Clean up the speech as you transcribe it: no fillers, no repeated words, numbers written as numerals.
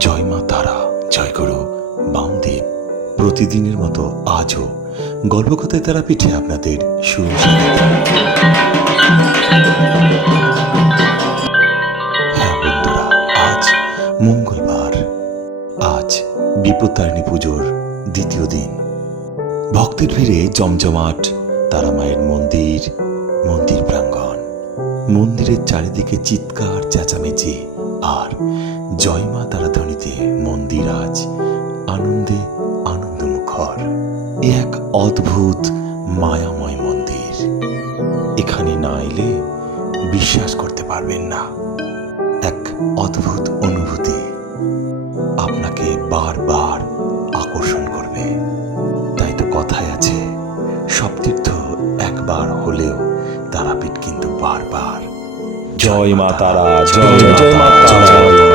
জয় মা তারা, জয় গুরু বামদেব। প্রতিদিনের মতো আজও গল্পকথায় তারাপীঠে আপনাদের হ্যাঁ বন্ধুরা, আজ মঙ্গলবার, আজ বিপত্তারিণী পুজোর দ্বিতীয় দিন। ভক্তের ভিড়ে জমজমাট তারা মায়ের মন্দির, মন্দির প্রাঙ্গণ। মন্দিরের চারিদিকে চিৎকার চেঁচামেচি আর জয় মা তারা ধ্বনিতে মন্দির আজ আনন্দে আনন্দমুখর। এ এক অদ্ভুত মায়াময় মন্দির। এখানে না এলে বিশ্বাস করতে পারবেন না। এক অদ্ভুত অনুভূতি আপনাকে বারবার আকর্ষণ করবে। তাই তো কথায় আছে, সব তীর্থ একবার হলেও তারাপীঠ কিন্তু বারবার। জয় মা তারা, জয় জয় মা তারা।